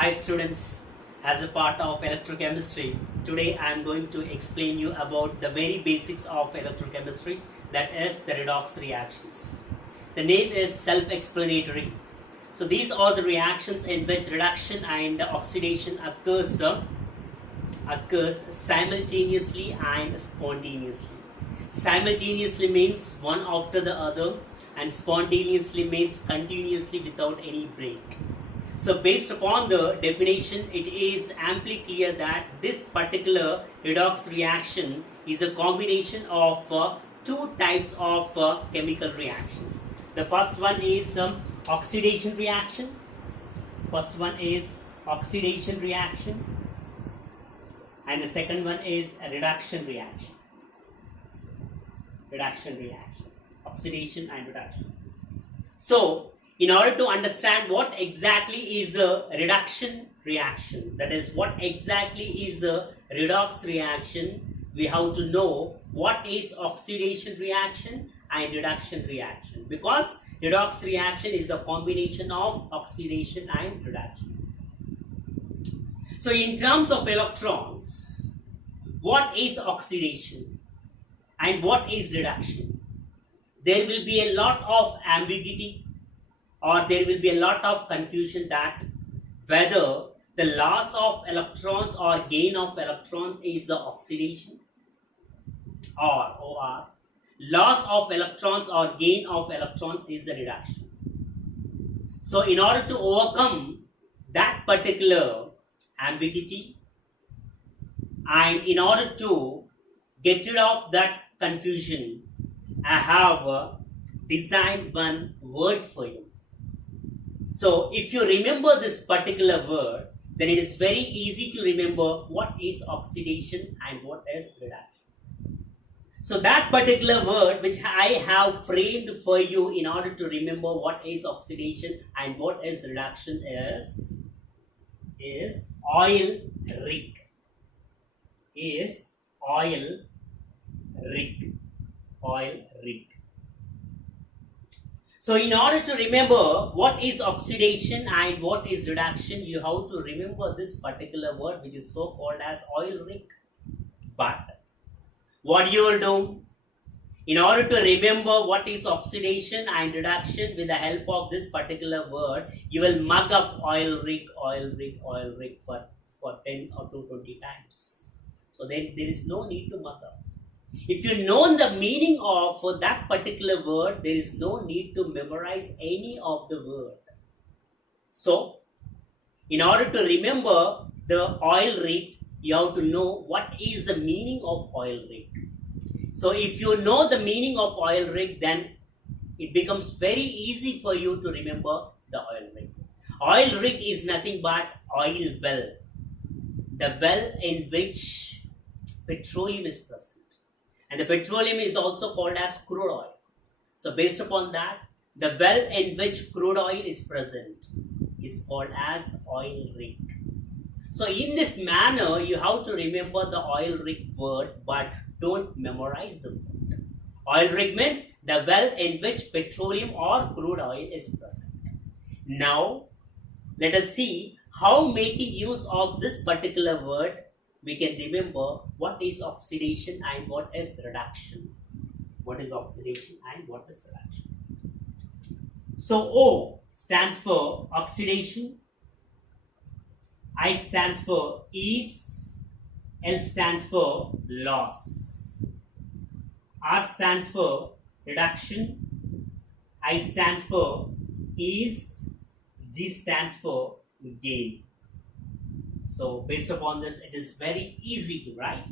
Hi students, as a part of electrochemistry, today I am going to explain you about the very basics of electrochemistry, that is the redox reactions. The name is self-explanatory. So these are the reactions in which reduction and oxidation occurs simultaneously and spontaneously. Simultaneously means one after the other, and spontaneously means continuously without any break. So based upon the definition, it is amply clear that this particular redox reaction is a combination of two types of chemical reactions. The first one is oxidation reaction. And the second one is a reduction reaction. Oxidation and reduction. So in order to understand what exactly is the reduction reaction, that is what exactly is the redox reaction, we have to know what is oxidation reaction and reduction reaction, because redox reaction is the combination of oxidation and reduction. So in terms of electrons, what is oxidation and what is reduction? There will be a lot of ambiguity, or there will be a lot of confusion that whether the loss of electrons or gain of electrons is the oxidation, or loss of electrons or gain of electrons is the reduction. So in order to overcome that particular ambiguity and in order to get rid of that confusion, I have designed one word for you. So if you remember this particular word, then it is very easy to remember what is oxidation and what is reduction. So that particular word which I have framed for you in order to remember what is oxidation and what is reduction is oil rig. So in order to remember what is oxidation and what is reduction, you have to remember this particular word which is so called as oil rig. But what you will do, in order to remember what is oxidation and reduction with the help of this particular word, you will mug up oil rig for 10 or 20 times. So then there is no need to mug up. If you know the meaning of for that particular word, there is no need to memorize any of the word. So, in order to remember the oil rig, you have to know what is the meaning of oil rig. So, if you know the meaning of oil rig, then it becomes very easy for you to remember the oil rig. Oil rig is nothing but oil well, the well in which petroleum is present. And the petroleum is also called as crude oil. So based upon that, the well in which crude oil is present is called as oil rig. So in this manner, you have to remember the oil rig word, but don't memorize the word. Oil rig means the well in which petroleum or crude oil is present. Now, let us see how, making use of this particular word, we can remember what is oxidation and what is reduction. What is oxidation and what is reduction? So O stands for oxidation, I stands for ease, L stands for loss, R stands for reduction, I stands for ease, G stands for gain. So based upon this, it is very easy to write.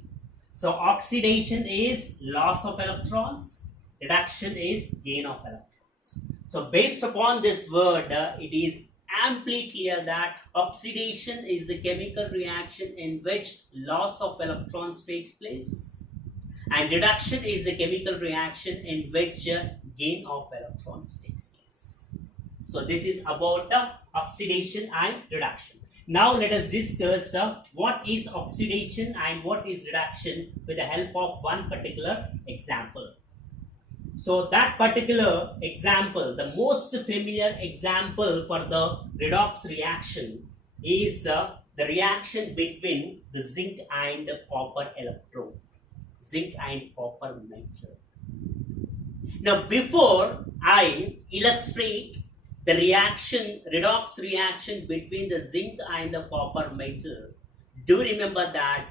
So oxidation is loss of electrons, reduction is gain of electrons. So based upon this word, it is amply clear that oxidation is the chemical reaction in which loss of electrons takes place, and reduction is the chemical reaction in which gain of electrons takes place. So this is about oxidation and reduction. Now let us discuss what is oxidation and what is reduction with the help of one particular example. So that particular example, the most familiar example for the redox reaction is the reaction between the zinc and the copper electrode. Zinc and copper metal. Now, before I illustrate the reaction, redox reaction between the zinc and the copper metal, do remember that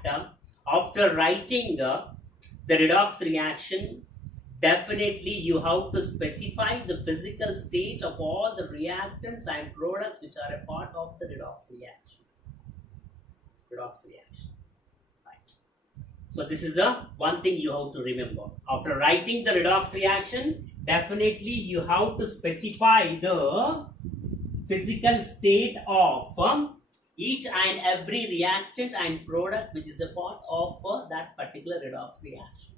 after writing the redox reaction, definitely you have to specify the physical state of all the reactants and products which are a part of the redox reaction. Redox reaction. Right. So this is the one thing you have to remember. After writing the redox reaction, definitely you have to specify the physical state of each and every reactant and product which is a part of that particular redox reaction.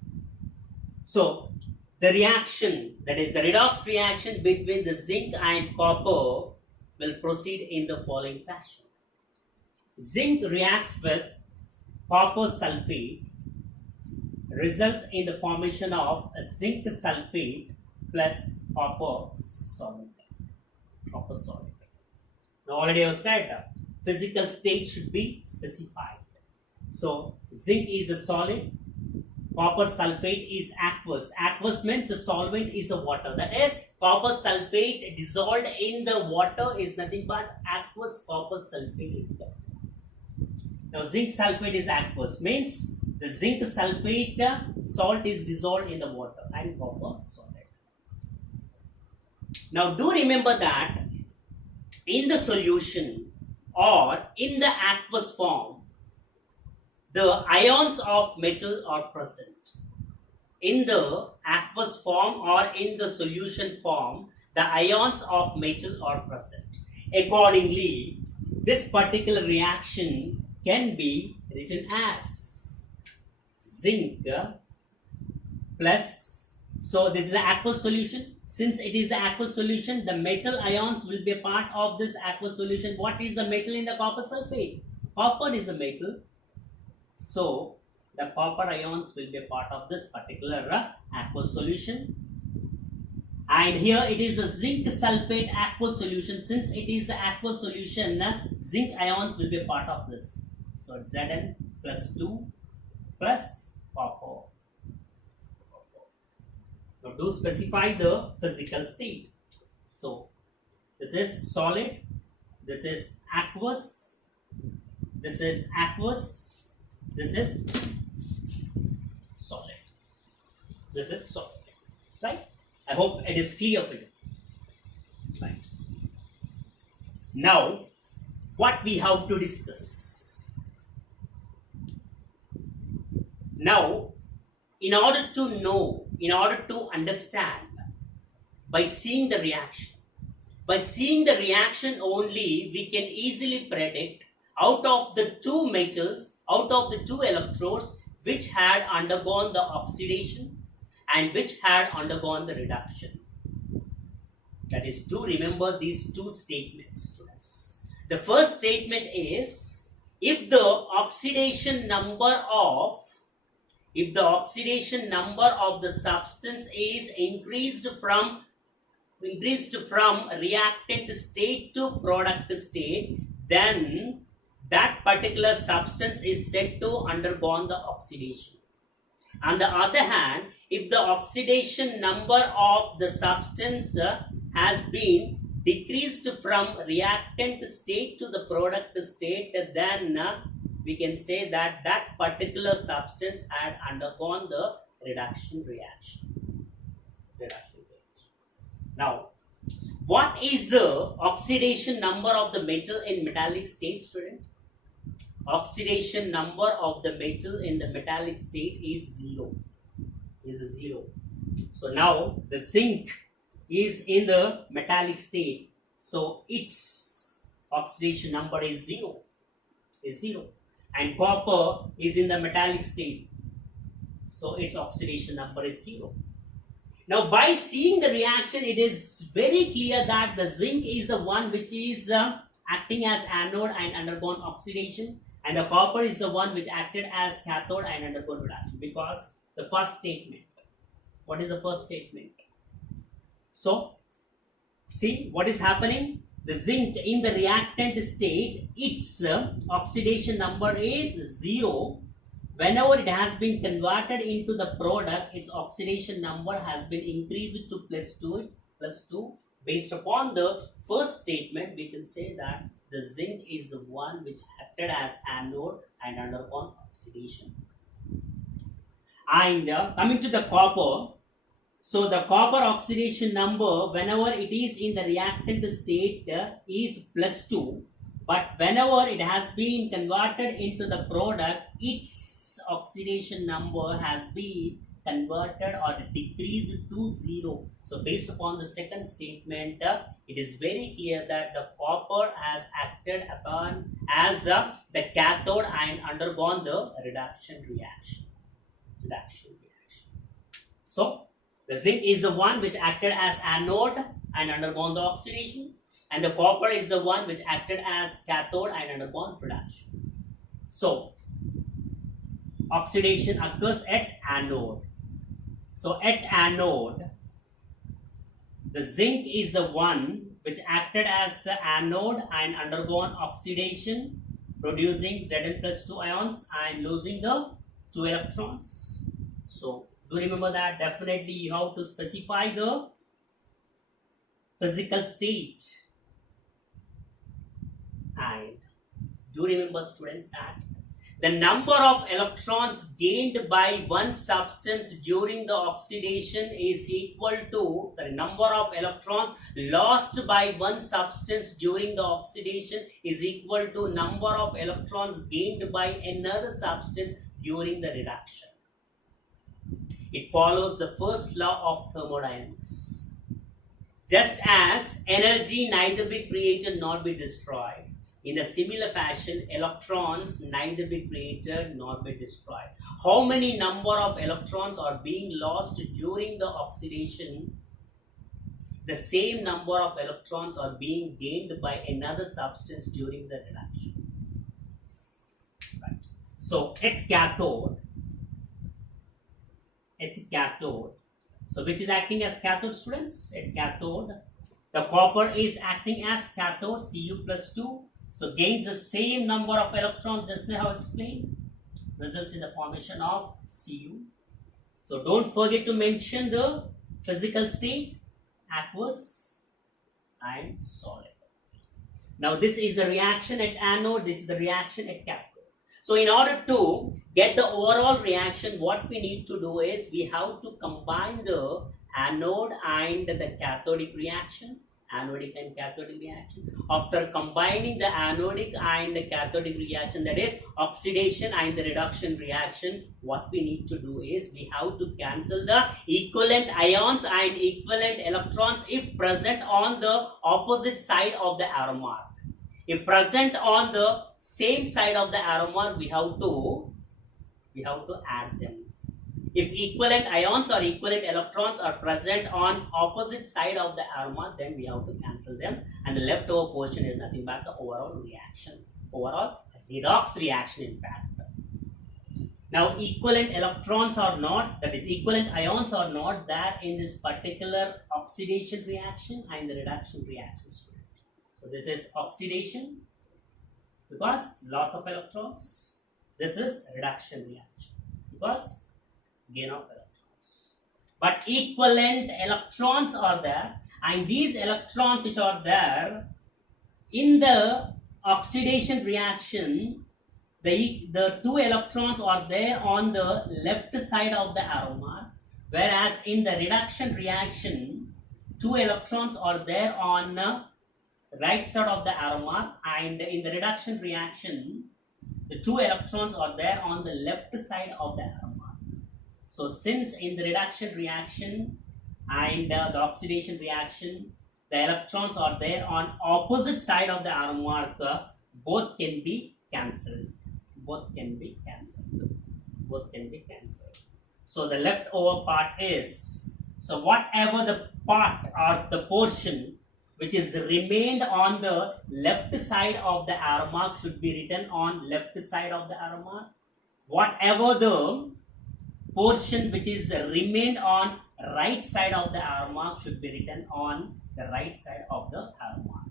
So the reaction, that is the redox reaction between the zinc and copper, will proceed in the following fashion. Zinc reacts with copper sulfate, results in the formation of a zinc sulfate plus copper solid. Copper solid. Now already I have said physical state should be specified. So zinc is a solid, copper sulfate is aqueous. Aqueous means the solvent is a water. That is, copper sulfate dissolved in the water is nothing but aqueous copper sulfate. Now zinc sulfate is aqueous, means the zinc sulfate salt is dissolved in the water and copper solid. Now do remember that in the solution or in the aqueous form, the ions of metal are present. In the aqueous form or in the solution form, the ions of metal are present. Accordingly, this particular reaction can be written as zinc plus, so this is an aqueous solution. Since it is the aqueous solution, the metal ions will be a part of this aqueous solution. What is the metal in the copper sulfate? Copper is a metal. So the copper ions will be a part of this particular aqueous solution. And here it is the zinc sulfate aqueous solution. Since it is the aqueous solution, zinc ions will be a part of this. So it's Zn plus 2 plus copper. Now do specify the physical state. So this is solid, this is aqueous, this is aqueous, this is solid. This is solid. Right? I hope it is clear for you. Right. Now, what we have to discuss. Now, in order to know, in order to understand, by seeing the reaction, only we can easily predict out of the two metals, out of the two electrodes, which had undergone the oxidation and which had undergone the reduction. That is, to remember these two statements, students. The first statement is, if the oxidation number of the substance is increased from reactant state to product state, then that particular substance is said to undergone the oxidation. On the other hand, if the oxidation number of the substance has been decreased from reactant state to the product state, then we can say that that particular substance had undergone the reduction reaction. Now, what is the oxidation number of the metal in metallic state, student? Oxidation number of the metal in the metallic state is 0. So now the zinc is in the metallic state, so its oxidation number is 0. And copper is in the metallic state, so its oxidation number is 0. Now, by seeing the reaction, it is very clear that the zinc is the one which is acting as anode and undergone oxidation, and the copper is the one which acted as cathode and undergone reduction, because the first statement. What is the first statement? So, see what is happening? the zinc in the reactant state, its oxidation number is 0. Whenever it has been converted into the product, its oxidation number has been increased to +2. Based upon the first statement, we can say that the zinc is the one which acted as anode and undergone oxidation. And coming to the copper, so the copper oxidation number, whenever it is in the reactant state, is +2. But whenever it has been converted into the product, its oxidation number has been converted or decreased to 0. So based upon the second statement, it is very clear that the copper has acted upon as the cathode and undergone the reduction reaction. So the zinc is the one which acted as anode and undergone the oxidation, and the copper is the one which acted as cathode and undergone reduction. So oxidation occurs at anode. So at anode, the zinc is the one which acted as anode and undergone oxidation, producing Zn+2 ions and losing the 2 electrons. So do remember that definitely you have to specify the physical state. And do remember, students, that the number of electrons gained by one substance during the oxidation is equal to the number of electrons lost by one substance during the oxidation is equal to number of electrons gained by another substance during the reduction. It follows the first law of thermodynamics. Just as energy neither be created nor be destroyed, in a similar fashion, electrons neither be created nor be destroyed. How many number of electrons are being lost during the oxidation? The same number of electrons are being gained by another substance during the reduction. Right. So at cathode, so which is acting as cathode, students? At cathode, the copper is acting as cathode, Cu+2. So gains the same number of electrons, just now I have explained, results in the formation of Cu. So don't forget to mention the physical state, aqueous and solid. Now this is the reaction at anode, this is the reaction at cathode. So in order to get the overall reaction, what we need to do is we have to combine the anode and the cathodic reaction, anodic and cathodic reaction. After combining the anodic and the cathodic reaction, that is oxidation and the reduction reaction, what we need to do is we have to cancel the equivalent ions and equivalent electrons if present on the opposite side of the arrow mark. If present on the same side of the arrow mark, we have to add them. If equivalent ions or equivalent electrons are present on opposite side of the arrow mark, then we have to cancel them, and the leftover portion is nothing but the overall reaction, overall redox reaction in fact. Now equivalent electrons are not, that is equivalent ions are not there in this particular oxidation reaction and the reduction reaction. So this is oxidation because loss of electrons. This is reduction reaction because gain of electrons. But equivalent electrons are there, and these electrons which are there in the oxidation reaction, the 2 electrons are there on the left side of the arrow mark, whereas in the reduction reaction 2 electrons are there on the right side of the arrow mark, and in the reduction reaction the 2 electrons are there on the left side of the arrow mark. So since in the reduction reaction and the oxidation reaction the electrons are there on opposite side of the arrow mark, both can be cancelled. So the leftover part is, so whatever the part or the portion which is remained on the left side of the arrow mark should be written on left side of the arrow mark. Whatever the portion which is remained on right side of the arrow mark should be written on the right side of the arrow mark.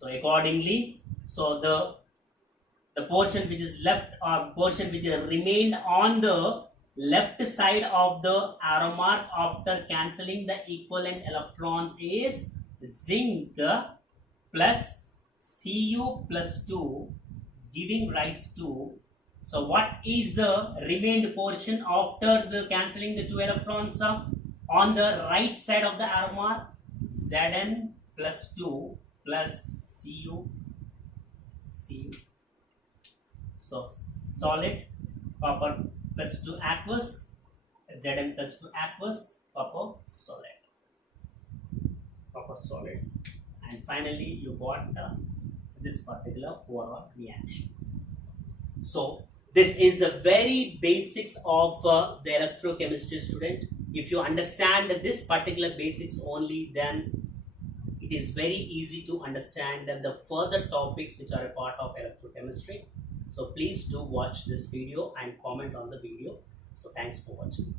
So accordingly, so the portion which is left or portion which is remained on the left side of the arrow mark after cancelling the equivalent electrons is zinc plus Cu plus 2, giving rise to, so what is the remained portion after the cancelling the two electrons on the right side of the arrow mark? Zn plus 2 plus Cu. So solid, copper plus 2 aqueous, Zn plus 2 aqueous, copper solid, and finally you got this particular overall reaction. So this is the very basics of the electrochemistry, student. If you understand this particular basics only, then it is very easy to understand the further topics which are a part of electrochemistry. So please do watch this video and comment on the video. So thanks for watching.